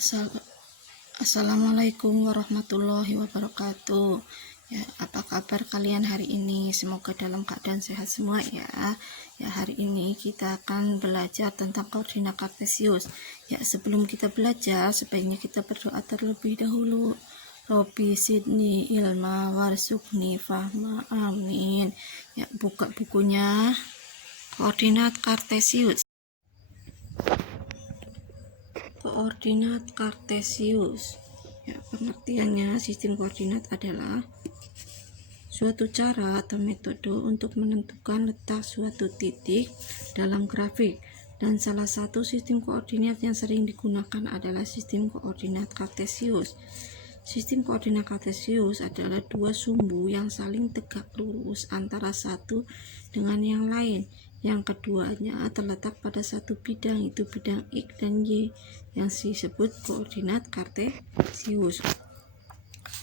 Assal- Assalamualaikum warahmatullahi wabarakatuh. Ya, apa kabar kalian hari ini? Semoga dalam keadaan sehat semua ya. Ya, hari ini kita akan belajar tentang koordinat kartesius. Ya, sebelum kita belajar, sebaiknya kita berdoa terlebih dahulu. Robi Sidni Ilma Warsukni Fahma Amin. Ya, buka bukunya. Koordinat kartesius. Koordinat kartesius. Ya, pengertiannya, sistem koordinat adalah suatu cara atau metode untuk menentukan letak suatu titik dalam grafik, dan salah satu sistem koordinat yang sering digunakan adalah sistem koordinat kartesius. Sistem koordinat kartesius adalah dua sumbu yang saling tegak lurus antara satu dengan yang lain. Yang keduanya terletak pada satu bidang, itu bidang X dan Y, yang disebut koordinat kartesius.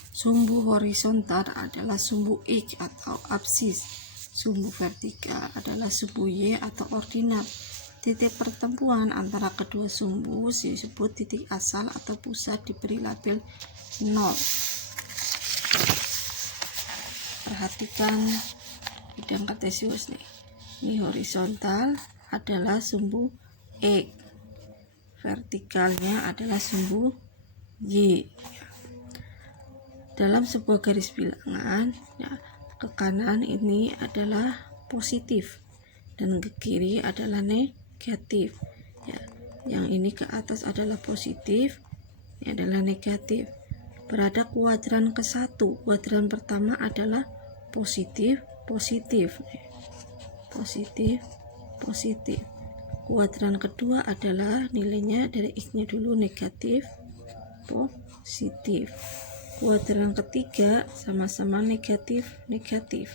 Sumbu horizontal adalah sumbu X atau absis. Sumbu vertikal adalah sumbu Y atau ordinat. Titik pertemuan antara kedua sumbu disebut titik asal atau pusat, diberi label 0. Perhatikan bidang kartesius nih. Ini horizontal adalah sumbu X, vertikalnya adalah sumbu Y. Dalam sebuah garis bilangan, ya, ke kanan ini adalah positif dan ke kiri adalah negatif. Ya, yang ini ke atas adalah positif, ini adalah negatif. Berada kuadran ke-1. Kuadran pertama adalah positif, positif. Positif, positif. Kuadran kedua adalah nilainya dari X-nya dulu negatif, positif. Kuadran ketiga sama-sama negatif, negatif.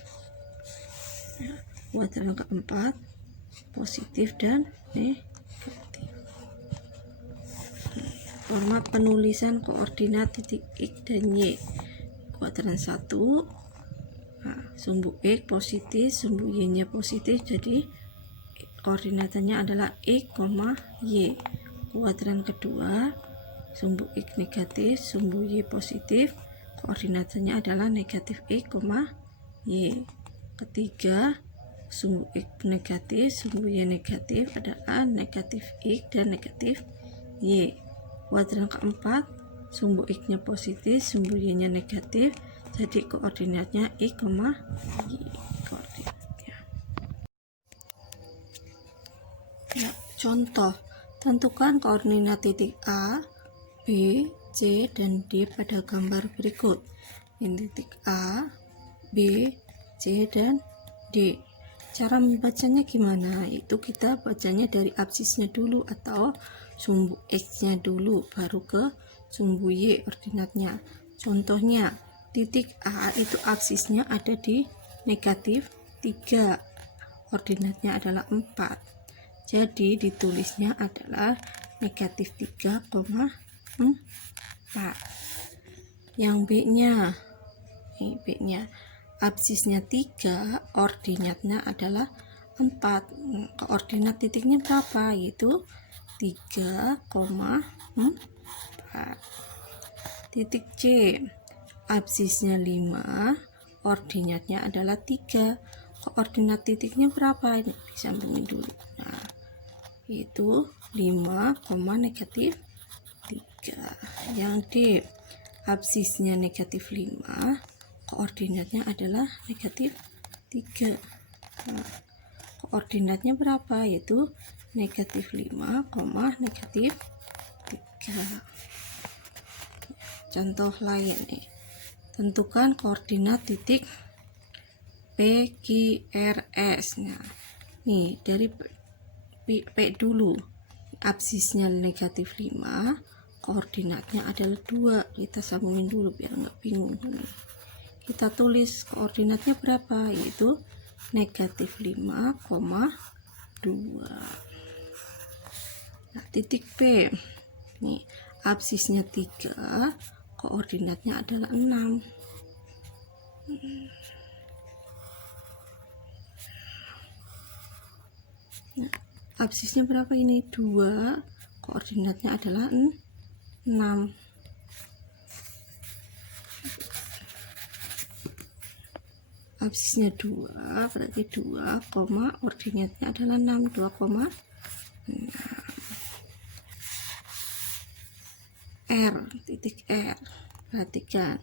Kuadran keempat positif dan negatif. Format penulisan koordinat titik X dan Y. Kuadran 1, sumbu X positif, sumbu Y-nya positif, jadi koordinatnya adalah X, Y. Kuadran kedua, sumbu X negatif, sumbu Y positif, koordinatnya adalah negatif X, Y. Ketiga, sumbu X negatif, sumbu Y negatif adalah negatif X dan negatif Y. Kuadran keempat, sumbu X-nya positif, sumbu Y-nya negatif, jadi koordinatnya X, Y. Koordinatnya. Ya, contoh, tentukan koordinat titik A, B, C, dan D pada gambar berikut. Ini titik A, B, C, dan D. Cara membacanya gimana? Itu kita bacanya dari absisnya dulu atau sumbu X-nya dulu, baru ke sumbu Y ordinatnya. Contohnya, titik A itu absisnya ada di negatif 3, ordinatnya adalah 4. Jadi ditulisnya adalah negatif 3,4. Yang B-nya, ini B-nya, absisnya 3, ordinatnya adalah 4. Koordinat titiknya berapa? Yaitu 3,4. Titik C, absisnya 5, ordinatnya adalah 3. Koordinat titiknya berapa? Ini disambungin dulu. Nah, itu 5, negatif 3. Yang D, absisnya negatif 5, koordinatnya adalah negatif 3. Nah, koordinatnya berapa? Yaitu negatif 5, negatif 3. Contoh lain nih. Tentukan koordinat titik PQRS. Nah, nih dari P dulu. Absisnya negatif 5, koordinatnya adalah 2. Kita sambungin dulu biar nggak bingung. Kita tulis koordinatnya berapa, yaitu negatif 5,2. Nah, titik P, nih absisnya 3, koordinatnya adalah 6. Nah, absisnya berapa ini? 2, koordinatnya adalah 6. Absisnya 2, berarti 2, ordinatnya adalah 6, 2,6. R, titik R. Perhatikan,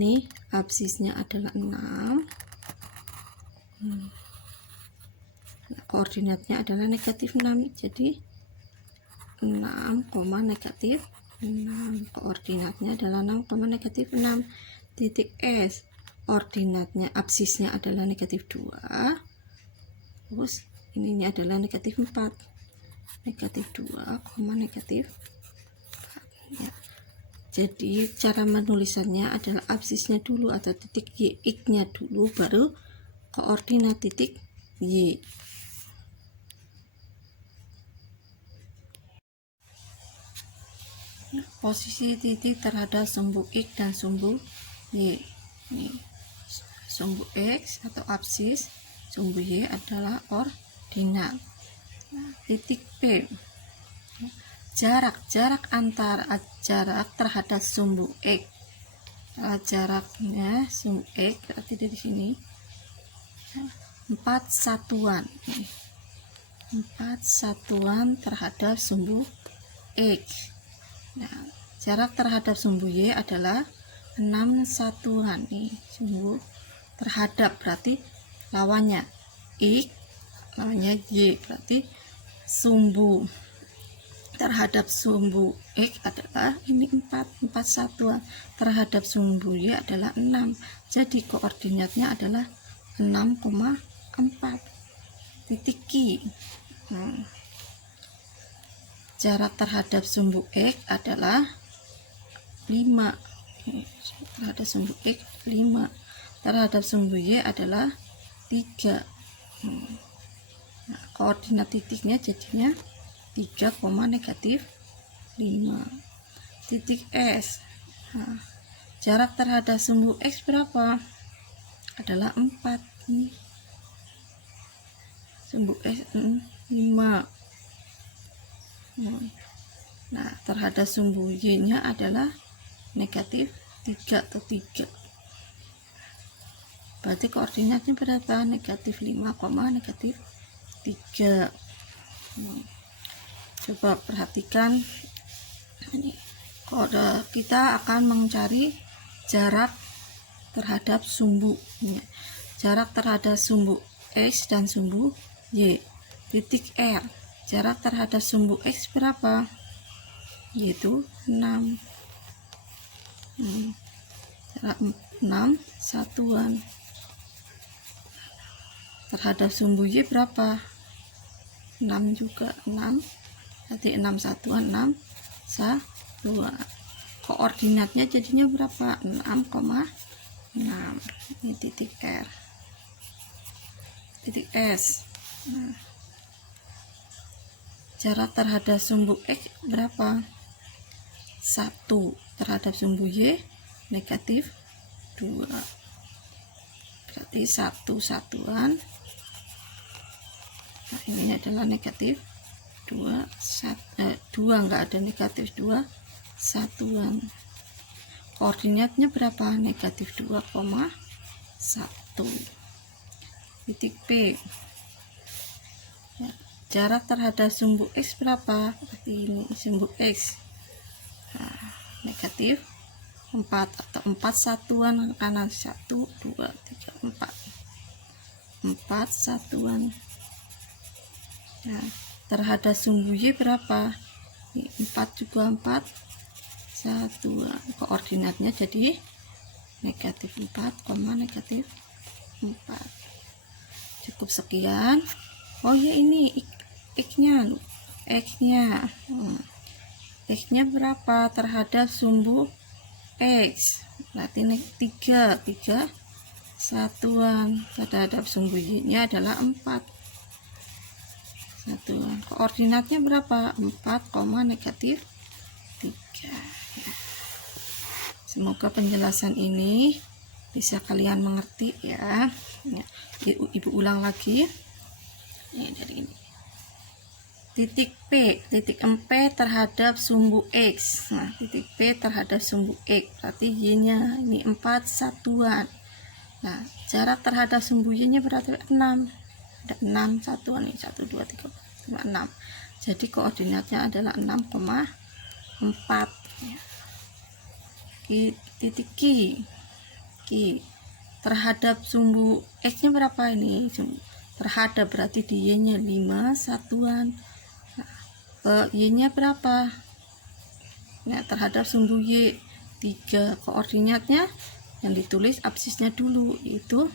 nih absisnya adalah 6. Koordinatnya adalah negatif 6, jadi 6, negatif 6. Koordinatnya adalah 6, negatif 6. Titik S, ordinatnya absisnya adalah negatif 2. Terus ininya adalah negatif 4. Negatif 2, negatif 4. Ya. Jadi cara menulisannya adalah absisnya dulu atau titik Y, X-nya dulu, baru koordinat titik Y. Posisi titik terhadap sumbu X dan sumbu Y. Nih, sumbu X atau absis, sumbu Y adalah ordinat. Titik P, jarak jarak terhadap sumbu X. Jaraknya sumbu X berarti dari sini 4 satuan. 4 satuan terhadap sumbu X. Nah, jarak terhadap sumbu Y adalah 6 satuan. Nih, sumbu terhadap berarti lawannya X, lawannya Y, berarti sumbu terhadap sumbu X adalah ini 4 satuan, terhadap sumbu Y adalah 6. Jadi koordinatnya adalah 6,4. Titik Q, jarak terhadap sumbu X adalah 5. Terhadap sumbu X 5. Terhadap sumbu Y adalah 3. Nah, koordinat titiknya jadinya 3, negatif 5. Titik S, nah, jarak terhadap sumbu X berapa? Adalah 4. Sumbu X 5. Nah, terhadap sumbu Y nya adalah negatif 3 atau 3. Berarti koordinatnya berapa? Negatif 5, negatif 3. Coba perhatikan ini. Kode kita akan mencari jarak terhadap sumbu. Jarak terhadap sumbu X dan sumbu Y. Titik R, jarak terhadap sumbu X berapa? Yaitu 6. Jarak 6 satuan. Terhadap sumbu Y berapa? 6 juga, 6. Berarti 6 satuan, 6 satuan. Koordinatnya jadinya berapa? 6,6. Ini titik R. Titik S, nah, jarak terhadap sumbu X berapa? 1. Terhadap sumbu Y negatif 2. Berarti 1 satuan. Nah, ini adalah negatif 2. 2 enggak ada, negatif 2 satuan. Koordinatnya berapa? Negatif 2,1. Titik P, ya, jarak terhadap sumbu X berapa? Berarti ini sumbu X, nah, negatif 4 atau 4 satuan kanan. 1, 2, 3, 4. 4 satuan. Nah, terhadap sumbu Y berapa? Ini 4 juga 4 satuan. Koordinatnya jadi negatif 4, negatif 4. Cukup sekian. Oh ya, ini X-nya. X-nya berapa terhadap sumbu X? Berarti 3 satuan. Terhadap sumbu Y-nya adalah 4 satuan. Koordinatnya berapa? 4, negatif 3. Semoga penjelasan ini bisa kalian mengerti ya. Ibu ulang lagi. Ini dari ini. titik P, titik MP terhadap sumbu X. Nah, titik P terhadap sumbu X, berarti Y-nya ini 4 satuan. Nah, jarak terhadap sumbu Y-nya berarti 6. Ada 6 satuan nih, 1, 2, 3, 4, 5, 6. Jadi koordinatnya adalah 6,4. Ya. Titik Q, terhadap sumbu X-nya berapa ini? Terhadap berarti di Y-nya 5 satuan. Nah, Y-nya berapa? Nah, terhadap sumbu Y 3. Koordinatnya yang ditulis absisnya dulu, yaitu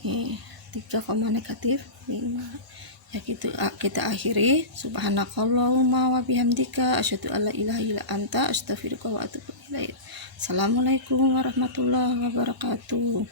3, -5. Ya gitu, kita akhiri. Subhanakallahumma wa bihamdika asyhadu alla ilaha illa anta astaghfiruka wa atubu ilaik. Assalamualaikum warahmatullahi wabarakatuh.